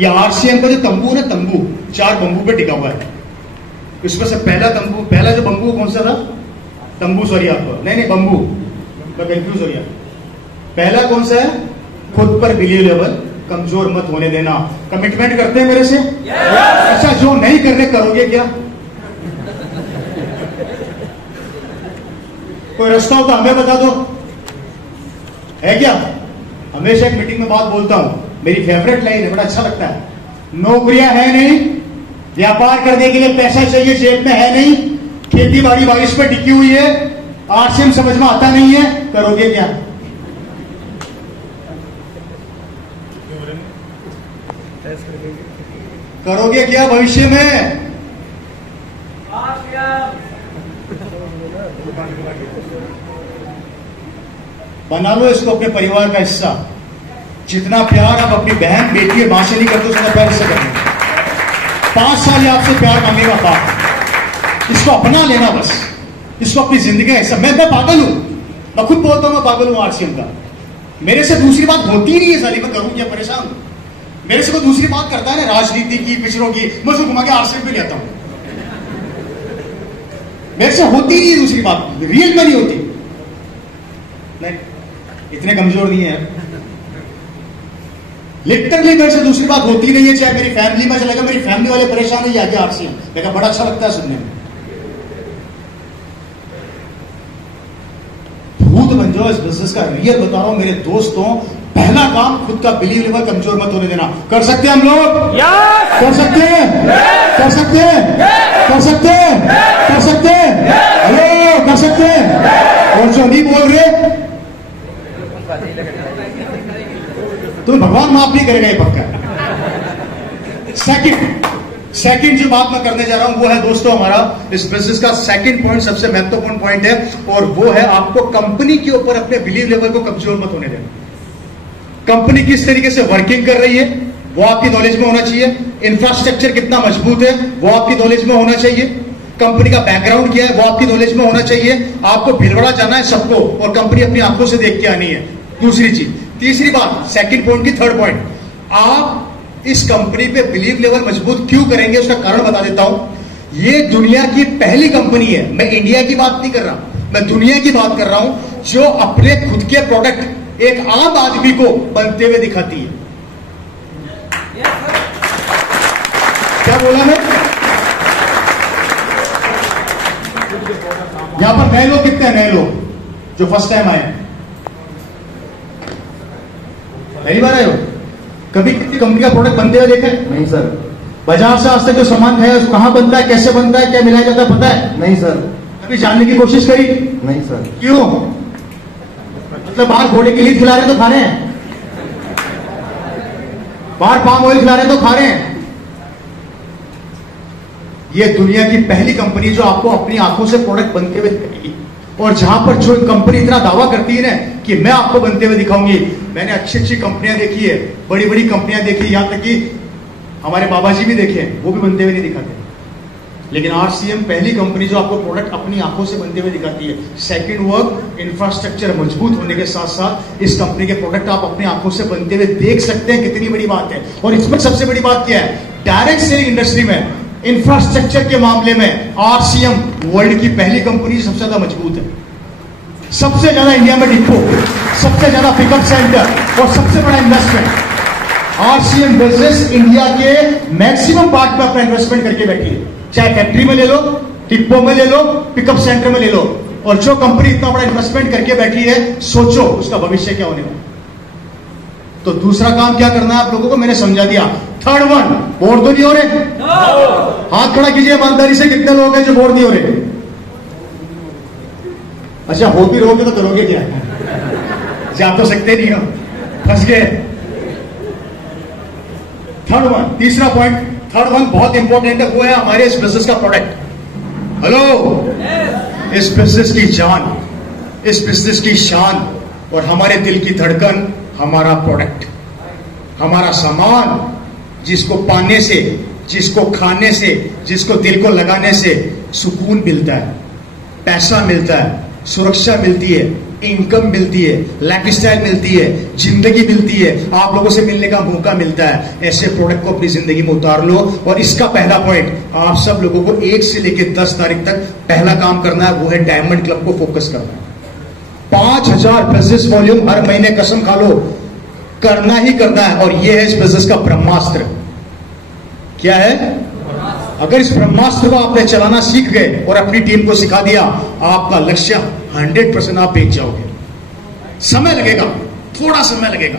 ये आरसीएम का जो तंबू है ना, तंबू 4 बंबू पे टिका हुआ है। इसमें से पहला जो बंबू कौन सा था? तंबू, सॉरी आपको नहीं बंबू, मैं कंफ्यूज हो गया। पहला कौन सा है? खुद पर बिलीव लेवल कमजोर मत होने देना। कमिटमेंट करते हैं मेरे से? अच्छा, जो नहीं करने करोगे क्या? कोई रास्ता हो तो हमें बता दो, है क्या? हमेशा एक मीटिंग में बात बोलता हूं, मेरी फेवरेट लाइन है, बड़ा अच्छा लगता है। नौकरियां है नहीं, व्यापार करने के लिए पैसा चाहिए, जेब में है नहीं, खेती बाड़ी बारिश पे टिकी हुई है, आरसीएम समझ में आता नहीं है, करोगे क्या? करोगे क्या भविष्य में? बना लो इसको अपने परिवार का हिस्सा। जितना प्यार आप अपनी बहन बेटी मां से नहीं करते, उतना प्यार इससे करेंगे। 5 साल ये आपसे प्यार मांगेगा बाप, इसको अपना लेना बस, इसको अपनी जिंदगी का हिस्सा। मैं पागल हूं, मैं खुद बोलता हूं मैं पागल हूं आरसीएम का। मेरे से दूसरी बात होती नहीं है साली, मैं करूं क्या? परेशान। मेरे से कोई दूसरी बात करता है ना, राजनीति की, पिछड़ों की, मैं उसको घुमा के आरसीएम पे ले आता हूं। मेरे से होती नहीं है दूसरी बात, रियल में नहीं होती। नहीं, इतने कमजोर नहीं है। लिटरली मेरे से दूसरी बात होती नहीं है, चाहे मेरी फैमिली में चलेगा, मेरी फैमिली वाले परेशान है, आगे आरसीएम देखा, बड़ा अच्छा लगता है सुनने में। भूत बन जाओ इस बिजनेस का, रियल बता रहा हूं मेरे दोस्तों। पहला काम, खुद का बिलीव लेवल कमजोर मत होने देना। कर सकते हैं हम लोग? कर सकते हैं, कर सकते हैं, कर सकते हैं, कर सकते हैं, हेलो, कर सकते हैं। और जो नहीं बोल रहे, तो भगवान माफ नहीं करेगा ये पक्का। सेकंड जो बात मैं करने जा रहा हूं वो है दोस्तों, हमारा इस बिजनेस का सेकंड पॉइंट सबसे महत्वपूर्ण पॉइंट है, और वो है आपको कंपनी के ऊपर अपने बिलीव लेवल को कमजोर मत होने देना। कंपनी किस तरीके से वर्किंग कर रही है वो आपकी नॉलेज में होना चाहिए। इंफ्रास्ट्रक्चर कितना मजबूत है वो आपकी नॉलेज में होना चाहिए। कंपनी का बैकग्राउंड क्या है वो आपकी नॉलेज में होना चाहिए। आपको भिलवाड़ा जाना है सबको, और कंपनी अपनी आंखों से देख के आनी है। दूसरी चीज, तीसरी बात, सेकंड पॉइंट की थर्ड पॉइंट, आप इस कंपनी पे बिलीव लेवल मजबूत क्यों करेंगे उसका कारण बता देता हूं। ये दुनिया की पहली कंपनी है, मैं इंडिया की बात नहीं कर रहा, मैं दुनिया की बात कर रहा हूं, जो अपने खुद के प्रोडक्ट एक आम आदमी को बनते हुए दिखाती है। क्या बोला मैं? यहां पर नए लोग कितने हैं? नए लोग जो फर्स्ट टाइम आए, पहली बार आए हो? कभी किसी कंपनी का प्रोडक्ट बनते हुए देखा है? नहीं सर। बाजार से आज तक जो सामान है कहां बनता है, कैसे बनता है, क्या मिलाया जाता है, पता है? नहीं सर। कभी जानने की कोशिश करी? नहीं सर। क्यों? मतलब बाहर घोड़े के लिए खिला रहे तो खा रहे हैं, बाहर पाम ऑयल खिला रहे तो खा रहे हैं। ये दुनिया की पहली कंपनी जो आपको अपनी आंखों से प्रोडक्ट बनते हुए दिखाएगी, और जहां पर जो कंपनी इतना दावा करती है ना कि मैं आपको बनते हुए दिखाऊंगी। मैंने अच्छी अच्छी कंपनियां देखी है, बड़ी बड़ी कंपनियां देखी, यहां तक कि हमारे बाबा जी भी देखे हैं, वो भी बनते हुए नहीं दिखाते। लेकिन आरसीएम पहली कंपनी जो आपको प्रोडक्ट अपनी आंखों से बनते हुए दिखाती है। सेकंड वर्क, इंफ्रास्ट्रक्चर मजबूत होने के साथ साथ इस कंपनी के प्रोडक्ट आप अपनी आंखों से बनते हुए देख सकते हैं, कितनी बड़ी बात है। और इसमें सबसे बड़ी बात क्या है, डायरेक्ट सेलिंग इंडस्ट्री में, इंफ्रास्ट्रक्चर के मामले में आरसीएम वर्ल्ड की पहली कंपनी सबसे ज्यादा मजबूत है। सबसे ज्यादा इंडिया में डिपो, सबसे ज्यादा पिकअप सेंटर और सबसे बड़ा इन्वेस्टमेंट। आरसीएम बिजनेस इंडिया के मैक्सिमम पार्ट में अपना इन्वेस्टमेंट करके बैठी है, चाहे फैक्ट्री में ले लो, डिपो में ले लो, पिकअप सेंटर में ले लो। और जो कंपनी इतना बड़ा इन्वेस्टमेंट करके बैठी है, सोचो उसका भविष्य क्या होने वाला। तो दूसरा काम क्या करना है आप लोगों को, मैंने समझा दिया। थर्ड वन, बोर तो नहीं हो रहे? हाथ खड़ा कीजिए ईमानदारी से, कितने लोग हैं जो बोर नहीं हो रहे? अच्छा, हो भी रहोगे तो करोगे क्या? जा तो सकते नहीं हो, फंस गए। थर्ड वन, तीसरा पॉइंट, थर्ड वन बहुत इंपॉर्टेंट है, वो है हमारे इस बिजनेस का प्रोडक्ट। हेलो, इस बिजनेस की जान, इस बिजनेस की शान और हमारे दिल की धड़कन हमारा प्रोडक्ट, हमारा सामान, जिसको पाने से, जिसको खाने से, जिसको दिल को लगाने से सुकून मिलता है, पैसा मिलता है, सुरक्षा मिलती है, इनकम मिलती है, लाइफस्टाइल मिलती है, जिंदगी मिलती है, आप लोगों से मिलने का मौका मिलता है। ऐसे प्रोडक्ट को अपनी जिंदगी में उतार लो। और इसका पहला पॉइंट, आप सब लोगों को 1 से लेकर 10 तारीख तक पहला काम करना है, वो है डायमंड क्लब को फोकस करना है। 5000 बिजनेस वॉल्यूम हर महीने, कसम खा लो, करना ही करना है। और ये है इस बिजनेस का ब्रह्मास्त्र। क्या है? अगर इस ब्रह्मास्त्र को आपने चलाना सीख गए और अपनी टीम को सिखा दिया, आपका लक्ष्य 100% आप पहुंच जाओगे। समय लगेगा, थोड़ा समय लगेगा,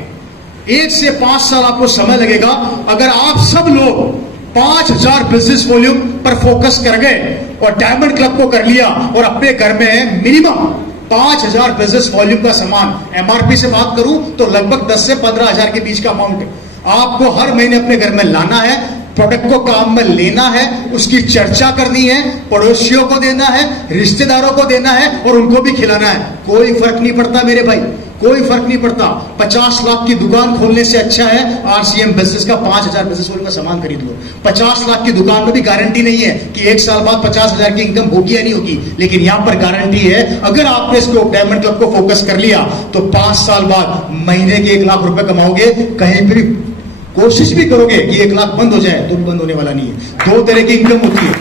1 से 5 साल आपको समय लगेगा। अगर आप सब लोग 5000 बिजनेस वॉल्यूम पर फोकस कर गए और डायमंड क्लब को कर लिया और अपने घर में मिनिमम 5000 बिजनेस वॉल्यूम का सामान, एमआरपी से बात करूं तो लगभग 10 से 15,000 के बीच का अमाउंट आपको हर महीने अपने घर में लाना है। प्रोडक्ट को काम में लेना है, उसकी चर्चा करनी है, पड़ोसियों को देना है, रिश्तेदारों को देना है और उनको भी खिलाना है। कोई फर्क नहीं पड़ता मेरे भाई, कोई फर्क नहीं पड़ता। 50 लाख की दुकान खोलने से अच्छा है आरसीएम बिजनेस का 5000 बिजनेस वॉल्यूम का सामान खरीद लो। 50 लाख की दुकान में भी गारंटी नहीं है कि 1 साल बाद 50,000 की इनकम होगी या नहीं होगी, लेकिन यहां पर गारंटी है, अगर आपने इसको डायमंड क्लब को फोकस कर लिया तो 5 साल बाद महीने के 1 लाख रुपए कमाओगे। कहीं भी कोशिश भी करोगे कि 1 लाख बंद हो जाए तो भी बंद होने वाला नहीं है। 2 तरह की इनकम होती है,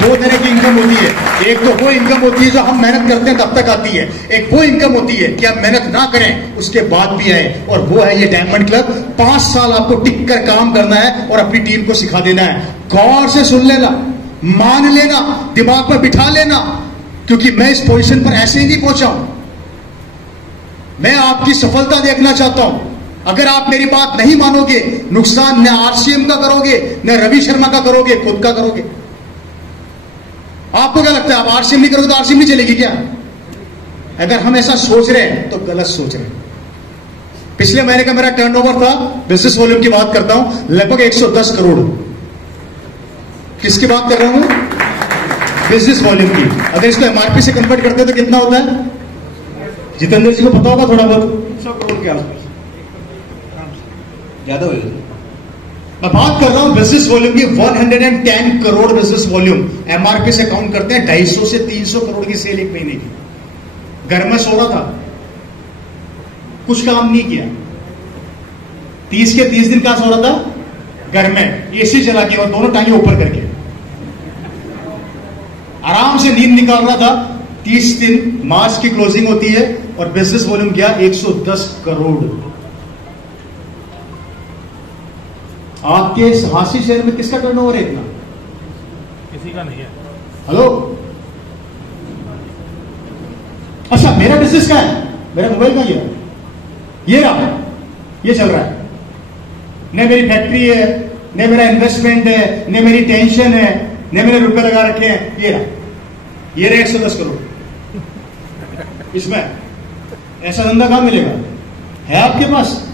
2 तरह की इनकम होती है। एक तो वो इनकम होती है जो हम मेहनत करते हैं तब तक आती है, एक वो इनकम होती है कि हम मेहनत ना करें उसके बाद भी आए, और वो है ये डायमंड क्लब। 5 साल आपको टिक कर काम करना है और अपनी टीम को सिखा देना है। गौर से सुन लेना, मान लेना, दिमाग में बिठा लेना, क्योंकि मैं इस पोजीशन पर ऐसे ही नहीं पहुंचा हूं। मैं आपकी सफलता देखना चाहता हूं। अगर आप मेरी बात नहीं मानोगे, नुकसान न आरसीएम का करोगे, न रवि शर्मा का करोगे, खुद का करोगे। आपको क्या लगता है, आप आरसीएम नहीं करोगे तो आरसीएम नहीं चलेगी क्या? अगर हम ऐसा सोच रहे हैं तो गलत सोच रहे हैं। पिछले महीने का मेरा टर्नओवर था, बिजनेस वॉल्यूम की बात करता हूं, लगभग 110 करोड़। किसकी बात कर रहा हूं? बिजनेस वॉल्यूम की। अगर इसको एमआरपी से कन्वर्ट करते हैं तो कितना होता है? जितेंद्र जी को पता होगा थोड़ा बहुत, 100 करोड़ के आसपास, ज्यादा हो जाएगा। मैं बात कर रहा हूं बिजनेस वॉल्यूम की। 110 करोड़ बिजनेस वॉल्यूम एमआरपी से काउंट करते हैं। 250 से 300 करोड़ की सेल 1 महीने की। घर में सो रहा था, कुछ काम नहीं किया, 30 के 30 दिन कहां सो रहा था? घर में एसी चला के और दोनों टांगे ऊपर करके आराम से नींद निकाल रहा था। 30 दिन मार्च की क्लोजिंग होती है और बिजनेस वॉल्यूम गया 110 करोड़। आपके हासी शहर में किसका टर्नओवर है इतना? किसी का नहीं है। हेलो, अच्छा मेरा बिजनेस का है, मेरा मोबाइल का ये रहा, ये चल रहा है। न मेरी फैक्ट्री है, न मेरा इन्वेस्टमेंट है, न मेरी टेंशन है, न मैंने रुपए लगा रखे हैं। ये रहा 110 करोड़। इसमें ऐसा धंधा कहां मिलेगा? है आपके पास?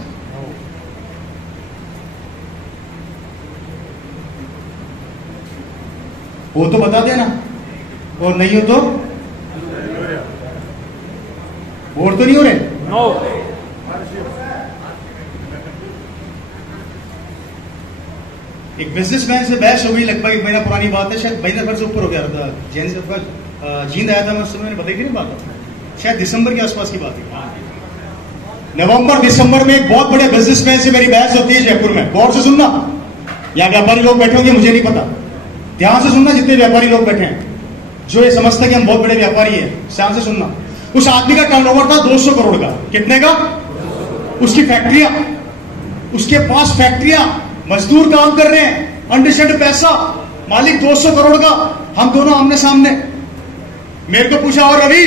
वो तो बता देना, और नहीं हो तो और तो नहीं हो रहे। नो। एक बिजनेसमैन से बहस हो गई, लगभग 1 महीना पुरानी बात है, शायद महीना भर से ऊपर हो गया था। जैन से जींद आया था, मैं उस समय मैंने बताई थी ना बात, शायद दिसंबर के आसपास की बात है। नवंबर दिसंबर में एक बहुत बड़े बिजनेसमैन से मेरी बहस होती है जयपुर में। गौर से सुनना, यहाँ व्यापारी लोग बैठे होंगे, मुझे नहीं पता, ध्यान से सुनना, जितने व्यापारी लोग बैठे हैं, जो ये समझते हैं कि हम बहुत बड़े व्यापारी हैं, ध्यान से सुनना। उस आदमी का टर्नओवर था 200 करोड़ का। कितने का? उसकी फैक्ट्रियां, उसके पास फैक्ट्रियां, मजदूर काम कर रहे हैं, अंडरस्टैंड पैसा, मालिक 200 करोड़ का। हम दोनों आमने सामने। मेरे को पूछा, और रवि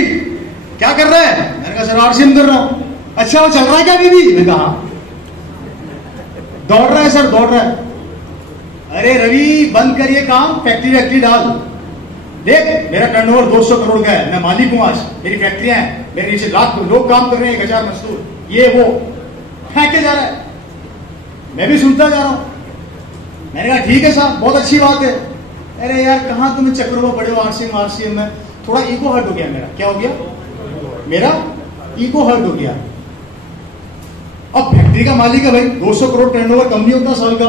क्या कर रहा है? मैंने कहा सर आरसीएम कर रहा हूं। अच्छा वो चल रहा है क्या अभी भी? मैंने कहा दौड़ रहा है सर, दौड़ रहा है। अरे रवि बंद करिए काम, फैक्ट्री डाल। देख मेरा टर्नओवर 200 करोड़ का है, मैं मालिक हूं, आज मेरी फैक्ट्रियां हैं, मेरे नीचे लाख लोग काम कर रहे हैं, 1000 मजदूर, ये वो फेंके जा रहा है। मैं भी सुनता जा रहा हूं। मैंने कहा ठीक है साहब, बहुत अच्छी बात है। अरे यार कहां तुम्हें चक्रों में पड़े हो, आरसीएम में। थोड़ा ईगो हर्ट हो गया मेरा। क्या हो गया? मेरा ईगो हर्ट हो गया। अब फैक्ट्री का मालिक है भाई, 200 करोड़ टर्नओवर कम नहीं होता साल का।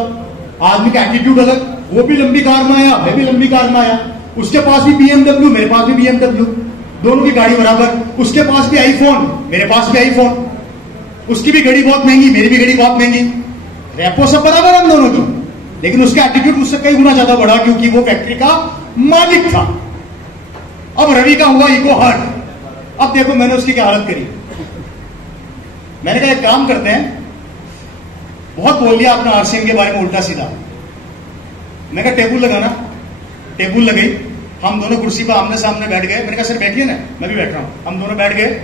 आदमी का एटीट्यूड अलग, वो भी लंबी कार में आया, मैं भी लंबी कार में आया। उसके पास भी BMW, मेरे पास भी BMW। दोनों की गाड़ी बराबर, उसके पास भी आईफोन, मेरे पास भी आईफोन, उसकी भी घड़ी बहुत महंगी, मेरी भी घड़ी बहुत महंगी, रेपो सब बराबर हम दोनों की, लेकिन उसका एटीट्यूड मुझसे कई गुना ज्यादा बढ़ा क्योंकि वो फैक्ट्री का मालिक था। अब रवि का हुआ इको हर्ट। अब देखो मैंने उसकी क्या हालत करी। मैंने कहा एक काम करते हैं, बहुत बोल लिया आपने आरसीएम के बारे में उल्टा सीधा। मैं कहा टेबल लगाना, टेबल लगाई, हम दोनों कुर्सी पर आमने सामने बैठ गए। मैंने कहा सर बैठिए ना, मैं भी बैठ रहा हूं। हम दोनों बैठ गए।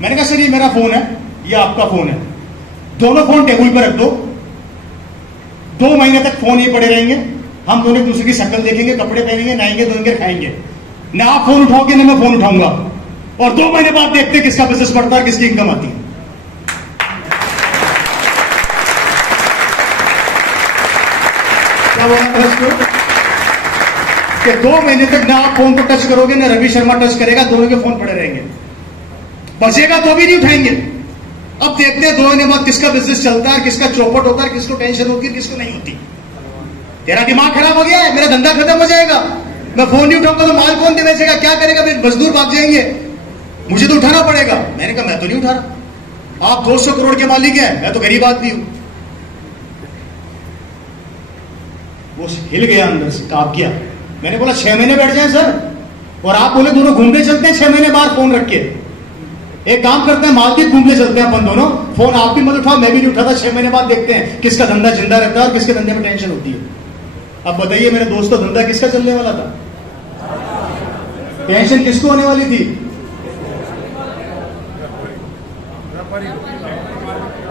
मैंने कहा सर ये मेरा फोन है, ये आपका फोन है, दोनों फोन टेबल पर रख दो, 2 महीने तक फोन ही पड़े रहेंगे, हम दोनों एक दूसरे की शक्ल देखेंगे, कपड़े पहनेंगे, नहाएंगे, धोएंगे, खाएंगे, ना आप फोन उठाओगे ना मैं फोन उठाऊंगा, और 2 महीने बाद देखते किसका बिजनेस बढ़ता है, किसकी इनकम आती है। क्या बोला था उसको कि 2 महीने तक ना आप फोन को टच करोगे ना रवि शर्मा टच करेगा, दोनों के फोन पड़े रहेंगे, बचेगा तो भी नहीं उठाएंगे। अब देखते हैं 2 महीने बाद किसका बिजनेस चलता है, किसका चौपट होता है, किसको टेंशन होती है, किसको नहीं होती। तेरा दिमाग खराब हो गया है, मेरा धंधा खत्म हो जाएगा, मैं फोन नहीं उठाऊंगा तो माल कौन दे बेचेगा, क्या करेगा, मेरे मजदूर भाग जाएंगे, मुझे तो उठाना पड़ेगा। मैंने कहा मैं तो नहीं उठा रहा, आप 200 करोड़ के मालिक हैं, मैं तो गरीब आदमी हूं। वो हिल गया अंदर से, कांप गया। मैंने बोला 6 महीने बैठ जाए सर, और आप बोले दोनों घूमने चलते हैं 6 महीने बाद फोन रख के। एक काम करते हैं मालदीव घूमने चलते हैं अपन दोनों, फोन आप भी मत उठाओ, मैं भी नहीं उठाता, 6 महीने बाद देखते हैं किसका धंधा जिंदा रहता है और किसके धंधे में टेंशन होती है। अब बताइए मेरे दोस्तों, धंधा किसका चलने वाला था, टेंशन किसको होने वाली थी?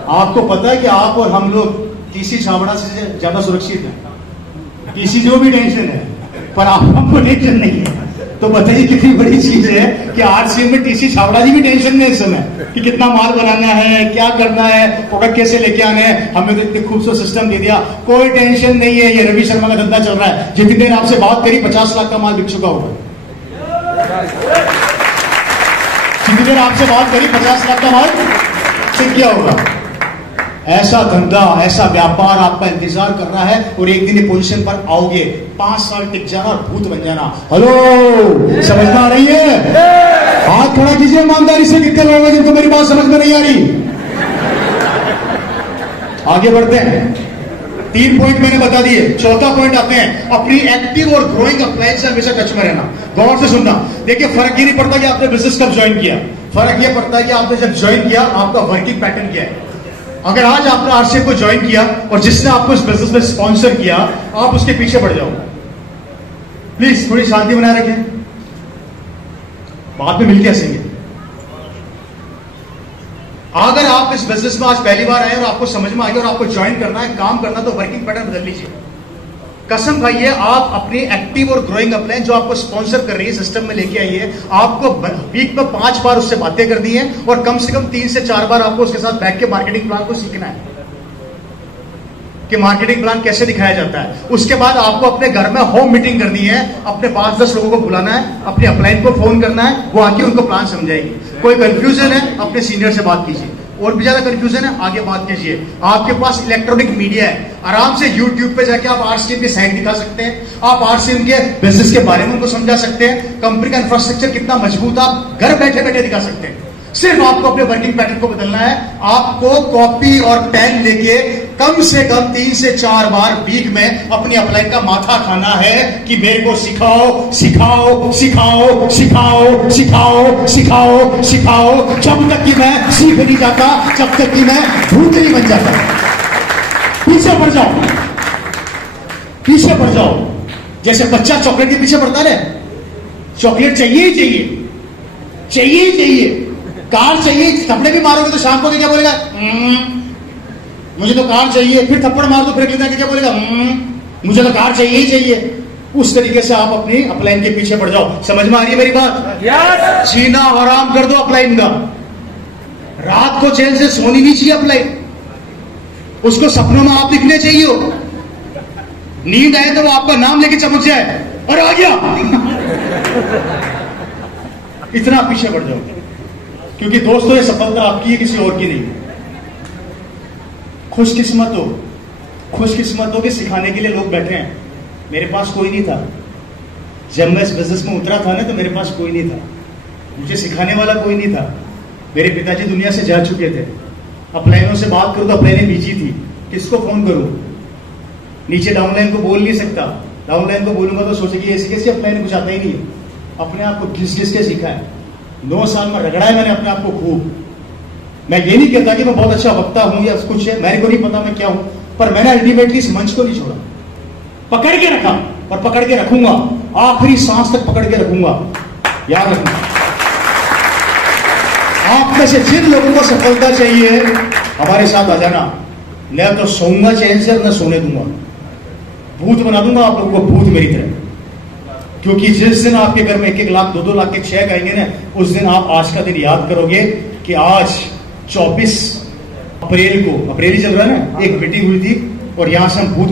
आपको पता है कि आप और हम लोग टीसी छाबड़ा से ज्यादा सुरक्षित हैं। टीसी जो भी टेंशन है, पर आपको टेंशन नहीं है। तो बताइए कितनी बड़ी चीज है कि आरसीएम में टीसी छाबड़ा जी भी टेंशन में इस समय कि कितना माल बनाना है, क्या करना है, प्रोडक्ट कैसे लेके आने हैं। हमने तो इतने खूबसूरत सिस्टम दे दिया, कोई टेंशन नहीं है। ये रवि शर्मा का धंधा चल रहा है। जितनी देर आपसे बात करी 50 लाख का माल बिक चुका होगा। जितनी देर आपसे बात करी 50 लाख का माल बिक गया होगा। ऐसा धंधा, ऐसा व्यापार आपका इंतजार कर रहा है, और एक दिन पोजीशन पर आओगे, 5 साल टिक जाना और भूत बन जाना। हेलो, समझ में आ रही है? हाथ खड़ा कीजिए ईमानदारी से, कितने लोग हैं जिनको मेरी बात समझ में नहीं आ रही। आगे बढ़ते हैं। 3 पॉइंट मैंने बता दिए, चौथा पॉइंट आते हैं, अपनी एक्टिव और ग्रोइंग अप्लायंस से हमेशा टच में रहना। गौर से सुनना। देखिए फर्क ये नहीं पड़ता कि आपने बिजनेस कब ज्वाइन किया, फर्क ये पड़ता है कि आपने जब ज्वाइन किया आपका वर्किंग पैटर्न क्या है। अगर आज आपने आरसीएम को ज्वाइन किया और जिसने आपको इस बिजनेस में स्पॉन्सर किया, आप उसके पीछे पड़ जाओ। प्लीज थोड़ी शांति बनाए रखें, बाद में मिलकर हंसेंगे। अगर आप इस बिजनेस में आज पहली बार आए और आपको समझ में आई और आपको ज्वाइन करना है, काम करना, तो वर्किंग पैटर्न बदल लीजिए। कसम खाइए, आप अपनी एक्टिव और ग्रोइंग अपलाइन जो आपको स्पॉन्सर कर रही है, सिस्टम में लेके आई है, आपको वीक में 5 बार उससे बातें कर दी है, और कम से कम 3 से 4 बार आपको उसके साथ बैठ के मार्केटिंग प्लान को सीखना है कि मार्केटिंग प्लान कैसे दिखाया जाता है। उसके बाद आपको अपने घर में होम मीटिंग करनी है, अपने 5-10 लोगों को बुलाना है, अपने अपलाइन को फोन करना है, वो आके उनको प्लान समझाएगी। कोई कंफ्यूजन है अपने सीनियर से बात कीजिए, और भी ज्यादा कंफ्यूजन है आगे बात कीजिए। आपके पास इलेक्ट्रॉनिक मीडिया है, आराम से यूट्यूब पे जाके आप आरसीएम की साइट दिखा सकते हैं, आप आरसीएम के बिजनेस के बारे में उनको समझा सकते हैं, कंपनी का इंफ्रास्ट्रक्चर कितना मजबूत आप घर बैठे बैठे दिखा सकते हैं। सिर्फ आपको अपने वर्किंग पैटर्न को बदलना है। आपको कॉपी और पेन लेके कम से कम 3 से 4 बार वीक में अपनी अपलाइन का माथा खाना है कि मेरे को सिखाओ सिखाओ सिखाओ सिखाओ सिखाओ सिखाओ सिखाओ, जब तक कि मैं सीख नहीं जाता, जब तक कि मैं भूत नहीं बन जाता। पीछे पड़ जाओ, पीछे पड़ जाओ। जैसे बच्चा चॉकलेट के पीछे पड़ता है, चॉकलेट चाहिए ही चाहिए, चाहिए ही चाहिए, कार चाहिए, थप्पड़े भी मारोगे तो शाम को क्या बोलेगा, मुझे तो कार चाहिए। फिर थप्पड़ मार दो, फिर क्या बोलेगा, मुझे तो कार चाहिए ही चाहिए। उस तरीके से आप अपनी अपलाइन के पीछे पड़ जाओ। समझ में आ रही है मेरी बात? yes. जीना आराम कर दो अपलाइन का। रात को चैन से सोनी नहीं चाहिए अपलाइन, उसको सपनों में आप दिखने चाहिए हो। नींद आए तो वो आपका नाम लेके चमक जाए, और आ गया। इतना पीछे पड़ जाओ, क्योंकि दोस्तों ये सफलता आपकी है, किसी और की नहीं। खुशकिस्मत हो कि सिखाने के लिए लोग बैठे हैं। मेरे पास कोई नहीं था जब मैं इस बिजनेस में उतरा था ना, तो मेरे पास कोई नहीं था। मुझे सिखाने वाला कोई नहीं था। मेरे पिताजी दुनिया से जा चुके थे। अपलाइनों से बात करूं तो अपलाइनें बिजी थी, किसको फोन करूं? नीचे डाउनलाइन को बोल नहीं सकता, डाउनलाइन को बोलूंगा तो सोचेगी ऐसी कैसी अपलाइन, कुछ आता ही नहीं है। अपने आप को घिस घिस के सीखा है। 9 साल में रगड़ा है मैंने अपने आप को खूब। मैं ये नहीं कहता कि मैं बहुत अच्छा वक्ता हूं या कुछ है, मेरे को नहीं पता मैं क्या हूं, पर मैंने अल्टीमेटली इस मंच को नहीं छोड़ा, पकड़ के रखा और पकड़ के रखूंगा, आखिरी सांस तक पकड़ के रखूंगा। याद रखना, आप में से जिन लोगों को सफलता चाहिए हमारे साथ आ जाना। मैं तो सोऊंगा चैन से, न सोने दूंगा, भूत बना दूंगा आप लोगों को, भूत मेरी तरह। क्योंकि जिस दिन आपके घर में 1-1 लाख 2-2 लाख के चेक आएंगे ना, उस दिन आप आज का दिन याद करोगे कि आज 24 अप्रैल को, अप्रैल ही चल रहा है ना, एक मीटिंग हुई थी और यहां से हम भूत